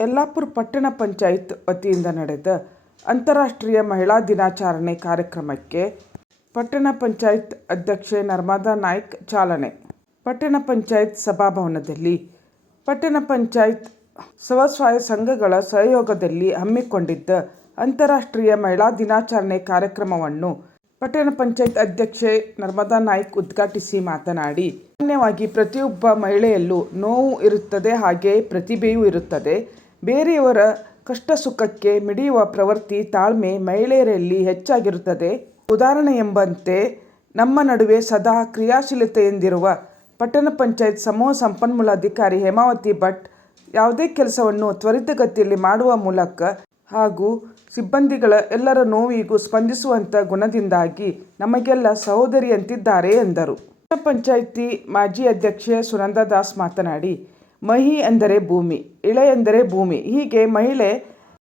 ಯಲ್ಲಾಪುರ ಪಟ್ಟಣ ಪಂಚಾಯತ್ ವತಿಯಿಂದ ನಡೆದ ಅಂತಾರಾಷ್ಟ್ರೀಯ ಮಹಿಳಾ ದಿನಾಚರಣೆ ಕಾರ್ಯಕ್ರಮಕ್ಕೆ ಪಟ್ಟಣ ಪಂಚಾಯತ್ ಅಧ್ಯಕ್ಷೆ ನರ್ಮದಾ ನಾಯ್ಕ್ ಚಾಲನೆ. ಪಟ್ಟಣ ಪಂಚಾಯತ್ ಸಭಾಭವನದಲ್ಲಿ ಪಟ್ಟಣ ಪಂಚಾಯತ್ ಸ್ವಸಹಾಯ ಸಂಘಗಳ ಸಹಯೋಗದಲ್ಲಿ ಹಮ್ಮಿಕೊಂಡಿದ್ದ ಅಂತಾರಾಷ್ಟ್ರೀಯ ಮಹಿಳಾ ದಿನಾಚರಣೆ ಕಾರ್ಯಕ್ರಮವನ್ನು ಪಟ್ಟಣ ಪಂಚಾಯತ್ ಅಧ್ಯಕ್ಷೆ ನರ್ಮದಾ ನಾಯ್ಕ್ ಉದ್ಘಾಟಿಸಿ ಮಾತನಾಡಿ, ಸಾಮಾನ್ಯವಾಗಿ ಪ್ರತಿಯೊಬ್ಬ ಮಹಿಳೆಯಲ್ಲೂ ನೋವು ಇರುತ್ತದೆ, ಹಾಗೆಯೇ ಪ್ರತಿಭೆಯೂ ಇರುತ್ತದೆ. ಬೇರೆಯವರ ಕಷ್ಟ ಸುಖಕ್ಕೆ ಮಿಡಿಯುವ ಪ್ರವೃತ್ತಿ ತಾಳ್ಮೆ ಮಹಿಳೆಯರಲ್ಲಿ ಹೆಚ್ಚಾಗಿರುತ್ತದೆ. ಉದಾಹರಣೆ ಎಂಬಂತೆ ನಮ್ಮ ನಡುವೆ ಸದಾ ಕ್ರಿಯಾಶೀಲತೆಯಿಂದಿರುವ ಪಟ್ಟಣ ಪಂಚಾಯತ್ ಸಮೂಹ ಸಂಪನ್ಮೂಲ ಅಧಿಕಾರಿ ಹೇಮಾವತಿ ಭಟ್ ಯಾವುದೇ ಕೆಲಸವನ್ನು ತ್ವರಿತಗತಿಯಲ್ಲಿ ಮಾಡುವ ಮೂಲಕ ಹಾಗೂ ಸಿಬ್ಬಂದಿಗಳ ಎಲ್ಲರ ನೋವಿಗೂ ಸ್ಪಂದಿಸುವಂಥ ಗುಣದಿಂದಾಗಿ ನಮಗೆಲ್ಲ ಸಹೋದರಿಯಂತಿದ್ದಾರೆ ಎಂದರು. ಪಂಚಾಯಿತಿ ಮಾಜಿ ಅಧ್ಯಕ್ಷೆ ಸುನಂದಾ ದಾಸ್ ಮಾತನಾಡಿ ಮಹಿ ಎಂದರೆ ಭೂಮಿ, ಇಳೆ ಎಂದರೆ ಭೂಮಿ. ಹೀಗೆ ಮಹಿಳೆ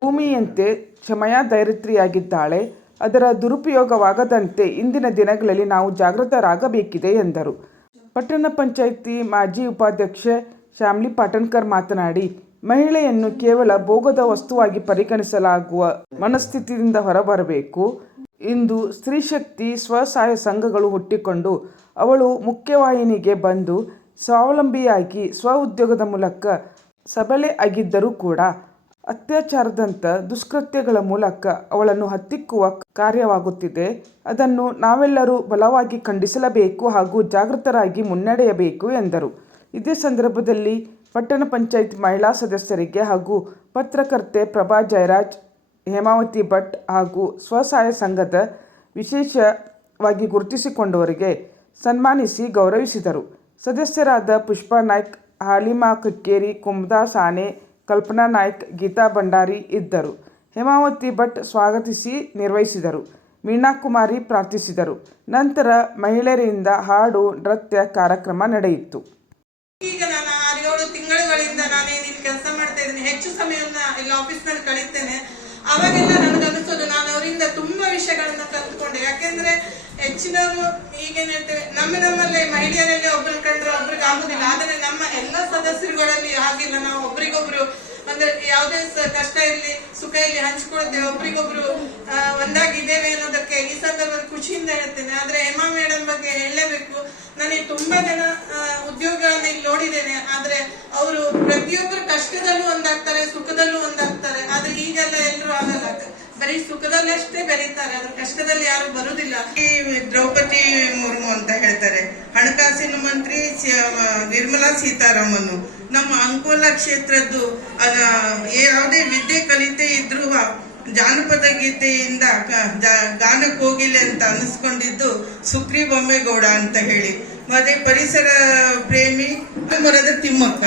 ಭೂಮಿಯಂತೆ ಕ್ಷಮಯ ಧೈರ್ಯತ್ರಿಯಾಗಿದ್ದಾಳೆ ಅದರ ದುರುಪಯೋಗವಾಗದಂತೆ ಇಂದಿನ ದಿನಗಳಲ್ಲಿ ನಾವು ಜಾಗೃತರಾಗಬೇಕಿದೆ ಎಂದರು. ಪಟ್ಟಣ ಪಂಚಾಯಿತಿ ಮಾಜಿ ಉಪಾಧ್ಯಕ್ಷೆ ಶ್ಯಾಮ್ಲಿ ಪಾಟಣ್ಕರ್ ಮಾತನಾಡಿ, ಮಹಿಳೆಯನ್ನು ಕೇವಲ ಭೋಗದ ವಸ್ತುವಾಗಿ ಪರಿಗಣಿಸಲಾಗುವ ಮನಸ್ಥಿತಿಯಿಂದ ಹೊರಬರಬೇಕು. ಇಂದು ಸ್ತ್ರೀಶಕ್ತಿ ಸ್ವಸಹಾಯ ಸಂಘಗಳು ಹುಟ್ಟಿಕೊಂಡು ಅವಳು ಮುಖ್ಯವಾಹಿನಿಗೆ ಬಂದು ಸ್ವಾವಲಂಬಿಯಾಗಿ ಸ್ವ ಉದ್ಯೋಗದ ಮೂಲಕ ಸಬಲೆ ಆಗಿದ್ದರೂ ಕೂಡ ಅತ್ಯಾಚಾರದಂಥ ದುಷ್ಕೃತ್ಯಗಳ ಮೂಲಕ ಅವಳನ್ನು ಹತ್ತಿಕ್ಕುವ ಕಾರ್ಯವಾಗುತ್ತಿದೆ. ಅದನ್ನು ನಾವೆಲ್ಲರೂ ಬಲವಾಗಿ ಖಂಡಿಸಲೇಬೇಕು ಹಾಗೂ ಜಾಗೃತರಾಗಿ ಮುನ್ನಡೆಯಬೇಕು ಎಂದರು. ಇದೇ ಸಂದರ್ಭದಲ್ಲಿ ಪಟ್ಟಣ ಪಂಚಾಯತ್ ಮಹಿಳಾ ಸದಸ್ಯರಿಗೆ ಹಾಗೂ ಪತ್ರಕರ್ತೆ ಪ್ರಭಾ ಜಯರಾಜ್, ಹೇಮಾವತಿ ಭಟ್ ಹಾಗೂ ಸ್ವಸಹಾಯ ಸಂಘದ ವಿಶೇಷವಾಗಿ ಗುರುತಿಸಿಕೊಂಡವರಿಗೆ ಸನ್ಮಾನಿಸಿ ಗೌರವಿಸಿದರು. ಸದಸ್ಯರಾದ ಪುಷ್ಪಾ ನಾಯ್ಕ್, ಹಾಲಿಮಾ ಕಕ್ಕೇರಿ, ಕುಮ್ದಾ ಸಾನೆ, ಕಲ್ಪನಾ ನಾಯ್ಕ್, ಗೀತಾ ಭಂಡಾರಿ ಇದ್ದರು. ಹೇಮಾವತಿ ಭಟ್ ಸ್ವಾಗತಿಸಿ ನಿರ್ವಹಿಸಿದರು. ಮೀನಾಕುಮಾರಿ ಪ್ರಾರ್ಥಿಸಿದರು. ನಂತರ ಮಹಿಳೆಯರಿಂದ ಹಾಡು, ನೃತ್ಯ ಕಾರ್ಯಕ್ರಮ ನಡೆಯಿತು. ಈಗ ನಾನು ಆರು ಏಳು ತಿಂಗಳುಗಳಿಂದ ನಾನೇನು ಇಲ್ಲಿ ಕೆಲಸ ಮಾಡ್ತಾ ಇದ್ದೀನಿ. ಹೆಚ್ಚು ಸಮಯವನ್ನ ಇಲ್ಲಿ ಆಫೀಸ್ನಲ್ಲಿ ಕಳೀತೇನೆ. ಅವಾಗೆಲ್ಲ ನನಗೆ ಅನಿಸೋದು ನಾನು ಅವರಿಂದ ತುಂಬಾ ವಿಷಯಗಳನ್ನ ಕಲ್ತ್ಕೊಂಡೆ. ಯಾಕೆಂದ್ರೆ ಹೆಚ್ಚಿನವರು ಈಗೇನ್ ಹೇಳ್ತೇವೆ. ನಮ್ಮ ನಮ್ಮಲ್ಲೇ ಮಹಿಳೆಯರಲ್ಲಿ ಒಬ್ಬರು ಕಂಡ್ರೆ ಒಬ್ರಿಗೆ ಆಗುದಿಲ್ಲ. ಆದ್ರೆ ನಮ್ಮ ಎಲ್ಲ ಸದಸ್ಯರುಗಳಲ್ಲಿ ಆಗಿಲ್ಲ ನಾವು ಒಬ್ರಿಗೊಬ್ರು, ಅಂದ್ರೆ ಯಾವುದೇ ಕಷ್ಟ ಇರ್ಲಿ, ಸುಖ ಇರ್ಲಿ ಹಂಚ್ಕೊಳ್ತೇವೆ ಒಬ್ರಿಗೊಬ್ರು ಒಂದಾಗಿದ್ದೇವೆ ಅನ್ನೋದಕ್ಕೆ ಈ ಸಂದರ್ಭದಲ್ಲಿ ಖುಷಿಯಿಂದ ಹೇಳ್ತೇನೆ. ಆದ್ರೆ ಹೇಮಾ ಮೇಡಮ್ ಬಗ್ಗೆ ಹೇಳಲೇಬೇಕು. ನನಗೆ ತುಂಬಾ ಜನ ಬರೀ ಅಷ್ಟೇ ಬೆರೀತಾರೆ ಅದ್ರ ಕಷ್ಟದಲ್ಲಿ ಯಾರು ಬರುದಿಲ್ಲ. ದ್ರೌಪದಿ ಮುರ್ಮು ಅಂತ ಹೇಳ್ತಾರೆ. ಹಣಕಾಸಿನ ಮಂತ್ರಿ ನಿರ್ಮಲಾ ಸೀತಾರಾಮನ್. ನಮ್ಮ ಅಂಕೋಲ ಕ್ಷೇತ್ರದ್ದು ಯಾವುದೇ ವಿದ್ಯೆ ಕಲಿತೆ ಇದ್ರೂ ಜಾನಪದ ಗೀತೆಯಿಂದ ಗಾನಕ್ಕೆ ಹೋಗಿಲ್ಲ ಅಂತ ಅನಿಸ್ಕೊಂಡಿದ್ದು ಸುಕ್ರಿ ಬೊಮ್ಮೇಗೌಡ ಅಂತ ಹೇಳಿ. ಮತ್ತೆ ಪರಿಸರ ಪ್ರೇಮಿ, ಮರದ ತಿಮ್ಮಕ್ಕ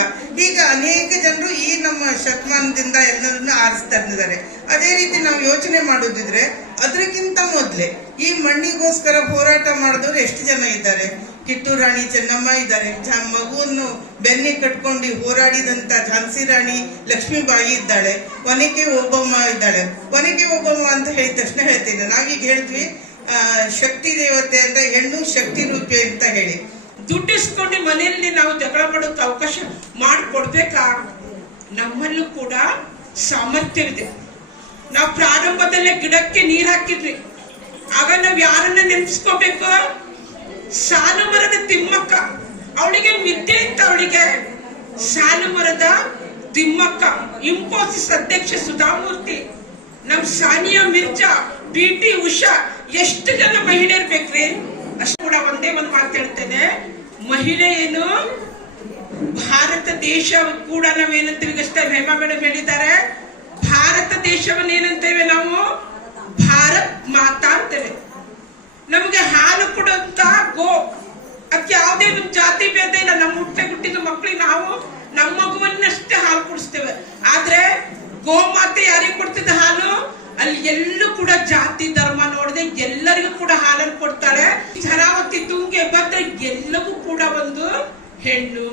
ಈಗ ಅನೇಕ ಜನರು ಈ ನಮ್ಮ ಶತಮಾನದಿಂದ ಎಲ್ಲರನ್ನ ಆರಿಸ್ತಾ ಇದ್ದಾರೆ. ಅದೇ ರೀತಿ ನಾವು ಯೋಚನೆ ಮಾಡೋದಿದ್ರೆ ಅದಕ್ಕಿಂತ ಮೊದಲೇ ಈ ಮಣ್ಣಿಗೋಸ್ಕರ ಹೋರಾಟ ಮಾಡಿದವರು ಎಷ್ಟು ಜನ ಇದ್ದಾರೆ? ಕಿತ್ತೂರು ರಾಣಿ ಚೆನ್ನಮ್ಮ ಇದ್ದಾರೆ. ಮಗುವನ್ನು ಬೆನ್ನಿ ಕಟ್ಕೊಂಡು ಹೋರಾಡಿದಂತ ಝಾನ್ಸಿ ರಾಣಿ ಲಕ್ಷ್ಮೀಬಾಯಿ ಇದ್ದಾಳೆ. ಒನಕೆ ಒಬ್ಬಮ್ಮ ಇದ್ದಾಳೆ. ಒನಕೆ ಒಬ್ಬಮ್ಮ ಅಂತ ಹೇಳಿದ ತಕ್ಷಣ ಹೇಳ್ತೀನಿ. ನಾವೀಗ ಹೇಳ್ತೀವಿ ಆ, ಶಕ್ತಿ ದೇವತೆ ಅಂದ್ರೆ ಹೆಣ್ಣು ಶಕ್ತಿ ರೂಪಿ ಅಂತ ಹೇಳಿ. ದುಡ್ಡಿಸ್ಕೊಂಡು ಮನೆಯಲ್ಲಿ ನಾವು ಜಗಳ ಮಾಡೋಕೆ ಅವಕಾಶ ಮಾಡಿಕೊಡ್ಬೇಕಾ? ನಮ್ಮಲ್ಲೂ ಕೂಡ ಸಾಮರ್ಥ್ಯವಿದೆ. ನಾವು ಪ್ರಾರಂಭದಲ್ಲೇ ಗಿಡಕ್ಕೆ ನೀರ್ ಹಾಕಿದ್ರಿ ಆಗ ನಾವ್ ಯಾರನ್ನ ನೆನ್ಸ್ಕೋಬೇಕು? ಸಾಲು ಮರದ ತಿಮ್ಮಕ್ಕ. ಅವಳಿಗೆ ವಿದ್ಯೆ ಇತ್ತು, ಅವಳಿಗೆ. ಸಾಲು ಮರದ ತಿಮ್ಮಕ್ಕ ಇಂಫೋಸಿಸ್ ಅಧ್ಯಕ್ಷ ಸುಧಾಮೂರ್ತಿ, ನಮ್ ಸಾನಿಯಾ ಮಿರ್ಜಾ ಪಿ ಟಿ ಉಷಾ, ಎಷ್ಟು ಜನ ಮಹಿಳೆಯರ್ ಬೇಕ್ರಿ? ಅಷ್ಟು ಕೂಡ ಒಂದೇ ಒಂದು ಮಾತು ಹೇಳ್ತೇನೆ. ಮಹಿಳೆ ಏನು? ಭಾರತ ದೇಶ ಕೂಡ ನಾವೇನಂತೀವಿ ಈಗಷ್ಟೇ ಹೇಮಾ ಮೇಡಮ್ ಹೇಳಿದ್ದಾರೆ. ಭಾರತ ದೇಶವನ್ನ ಏನಂತೇವೆ ನಾವು? ಭಾರತ್ ಮಾತಾ ಅಂತೇವೆ ನಮ್ಗೆ ಹಾಲು ಕೊಡುವಂತ ಗೋ ಅದಕ್ಕೆ ಯಾವುದೇ ನಮ್ ಜಾತಿ ಭೇದ ಇಲ್ಲ. ನಮ್ಮ ಹುಟ್ಟೆ ಹುಟ್ಟಿದ ಮಕ್ಳಿಗೆ ನಾವು ನಮ್ಮ ಮಗುವನ್ನಷ್ಟೇ ಹಾಲು ಕುಡಿಸ್ತೇವೆ. ಆದ್ರೆ ಗೋಮಾತೆ ಯಾರಿಗೆ ಕೊಡ್ತಿದ್ದ ಹಾಲು? ಅಲ್ಲಿ ಎಲ್ಲೂ ಕೂಡ ಜಾತಿ, ಧರ್ಮ ನೋಡದೆ ಎಲ್ಲರಿಗೂ ಕೂಡ ಹಾಲನ್ನು ಕೊಡ್ತಾಳೆ ಶರಾವತಿ ತುಂಗೆ ಬಂದ್ರೆ ಎಲ್ಲವೂ ಕೂಡ ಒಂದು ಹೆಣ್ಣು.